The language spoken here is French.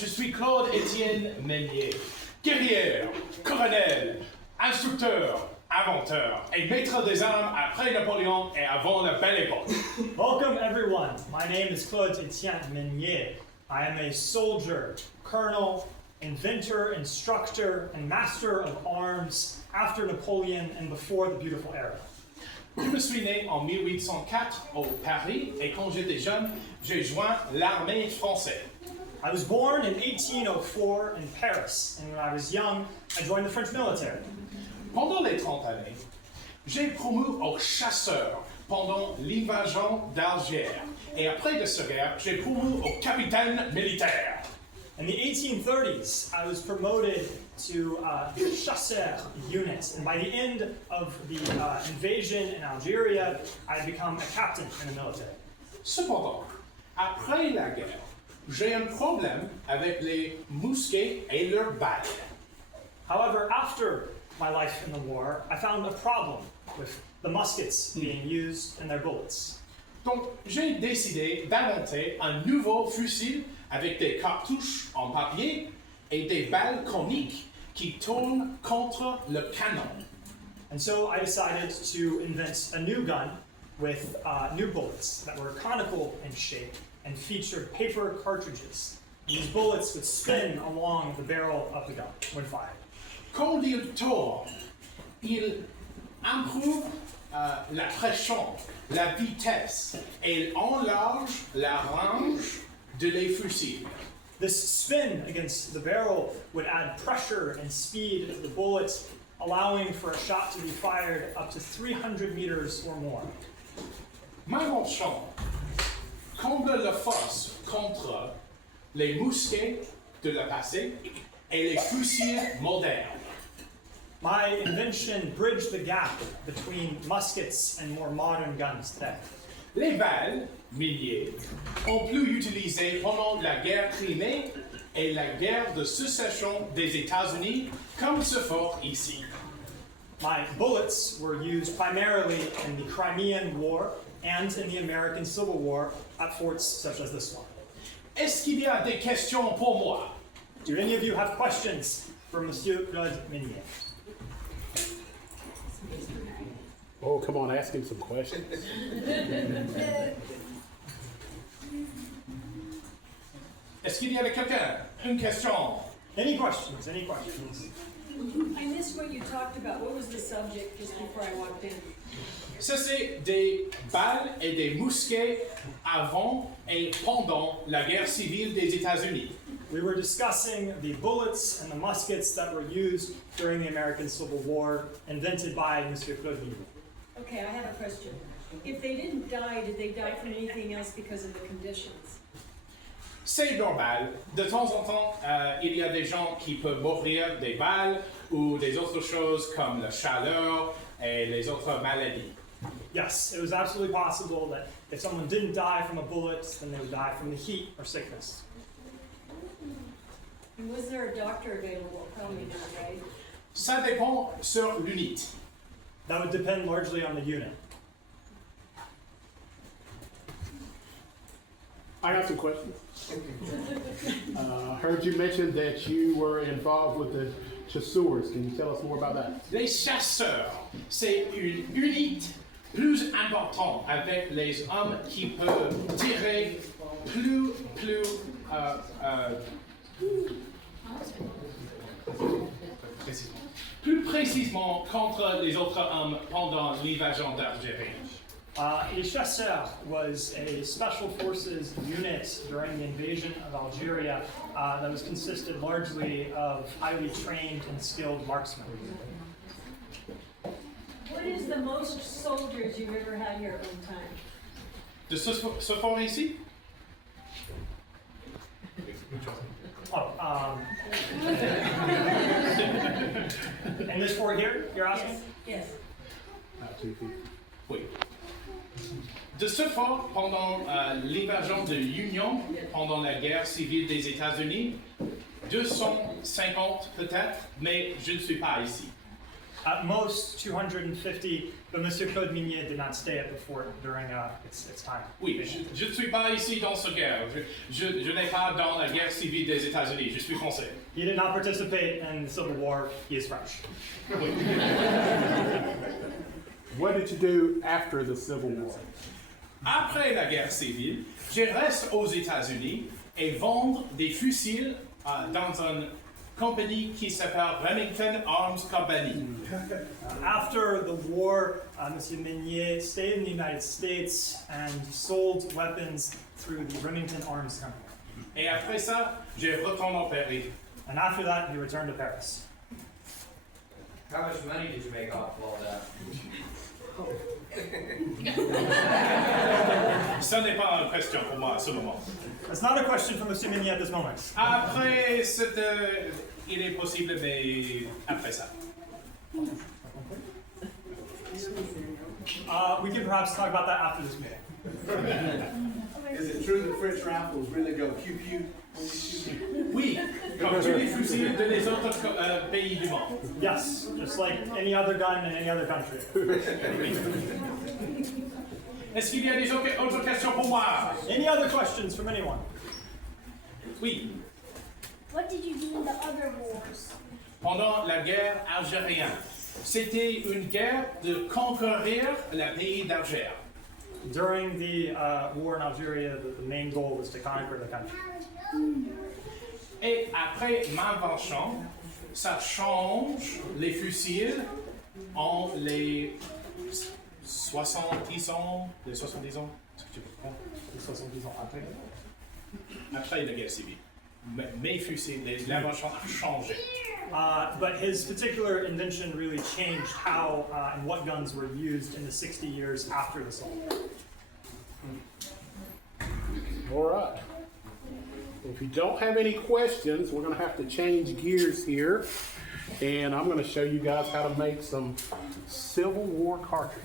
je suis Claude-Étienne Minié, guerrier, colonel, instructeur, inventeur et maître des armes après Napoléon et avant la Belle Époque. Welcome everyone. My name is Claude-Étienne Minié. I am a soldier, colonel, inventor, instructor, and master of arms after Napoleon and before the beautiful era. Je me suis né en 1804 au Paris et quand j'étais jeune, j'ai joint l'armée française. I was born in 1804 in Paris, and when I was young, I joined the French military. Pendant les 30 années, j'ai promu au chasseur pendant l'invasion d'Alger. Et après de cette guerre, j'ai promu au capitaine militaire. In the 1830s, I was promoted to chasseur unit, and by the end of the invasion in Algeria, I had become a captain in the military. Cependant, après la guerre, j'ai un problème avec les mousquets et leurs balles. However, after my life in the war, I found a problem with the muskets being used and their bullets. Donc, j'ai décidé d'inventer un nouveau fusil avec des cartouches en papier et des balles coniques qui tournent contre le canon. And so I decided to invent a new gun with new bullets that were conical in shape and featured paper cartridges. These bullets would spin along the barrel of the gun when fired. Quand il tourne, il improuve la pression, la vitesse et il enlarge la range de les fusils. This spin against the barrel would add pressure and speed to the bullets, allowing for a shot to be fired up to 300 meters or more. Ma invention comble la force contre les mousquets de la passé et les fusils modernes. My invention bridged the gap between muskets and more modern guns today. Les balles, milliers, ont pu utilisées pendant la guerre Crimée et la guerre de sécession des États-Unis, comme ce fort ici. My bullets were used primarily in the Crimean War and in the American Civil War at forts such as this one. Est-ce qu'il y a des questions pour moi? Do any of you have questions for Monsieur Claude Minié? Oh, come on, ask him some questions. Est-ce qu'il y avait quelqu'un? Une question? Any questions? Any questions? I missed what you talked about. What was the subject just before I walked in? Ça, c'est des balles et des mousquets avant et pendant la guerre civile des États-Unis. We were discussing the bullets and the muskets that were used during the American Civil War, invented by Monsieur Claude Minié. Okay, I have a question. If they didn't die, did they die from anything else because of the conditions? C'est normal. De temps en temps, il y a des gens qui peuvent mourir des balles ou des autres choses comme la chaleur et les autres maladies. Yes, it was absolutely possible that if someone didn't die from a bullet, then they would die from the heat or sickness. And was there a doctor available? Probably not, right? Ça dépend sur l'unité. That would depend largely on the unit. I got some questions. Heard you mention that you were involved with the chasseurs. Can you tell us more about that? Les chasseurs, c'est une unité plus importante avec les hommes qui peuvent tirer plus précisément contre les autres hommes pendant l'invasion d'Algérie. Les chasseurs was a special forces unit during the invasion of Algeria that was consisted largely of highly trained and skilled marksmen. What is the most soldiers you've ever had here at one time? De ce fort ici? And this fort here, you're asking? Yes. Oui. De ce fort, pendant l'invasion de l'Union, pendant la guerre civile des États-Unis, 250 peut-être, mais je ne suis pas ici. At most 250, but Monsieur Claude Minié did not stay at the fort during its time. Oui, je ne suis pas ici dans ce guerre. Je n'ai pas dans la guerre civile des États-Unis. Je suis français. He did not participate in the Civil War. He is French. Oui. What did you do after the Civil War? Après la guerre civile, je reste aux États-Unis et vendre des fusils dans une compagnie qui s'appelle Remington Arms Company. After the war, Monsieur Minié stayed in the United States and sold weapons through the Remington Arms Company. Et après ça, je retourne en Paris. And after that, he returned to Paris. How much money did you make off of all that? Ce n'est pas une question pour moi à ce moment. That's not a question for Monsieur Minié at this moment. Après, il est possible, mais après ça. We can perhaps talk about that after this meeting. Is it true that French rifles really go pew pew when you shoot? Oui, comme tous les fusils de les autres pays du monde. Yes, just like any other gun in any other country. Est-ce qu'il y a des autres questions pour moi? Any other questions from anyone? Oui. What did you do in the other wars? Pendant la guerre algérienne, c'était une guerre de conquérir le pays d'Alger. During the war in Algeria, the main goal was to conquer the country. Et après ma invention, ça change les fusils en les 70 ans, est-ce que tu comprends? Les 70 ans après. Après la guerre civile. Mes fusils, l'invention a changé. But his particular invention really changed how and what guns were used in the 60 years after the Civil War. All right. If you don't have any questions, we're going to have to change gears here. And I'm going to show you guys how to make some Civil War cartridges.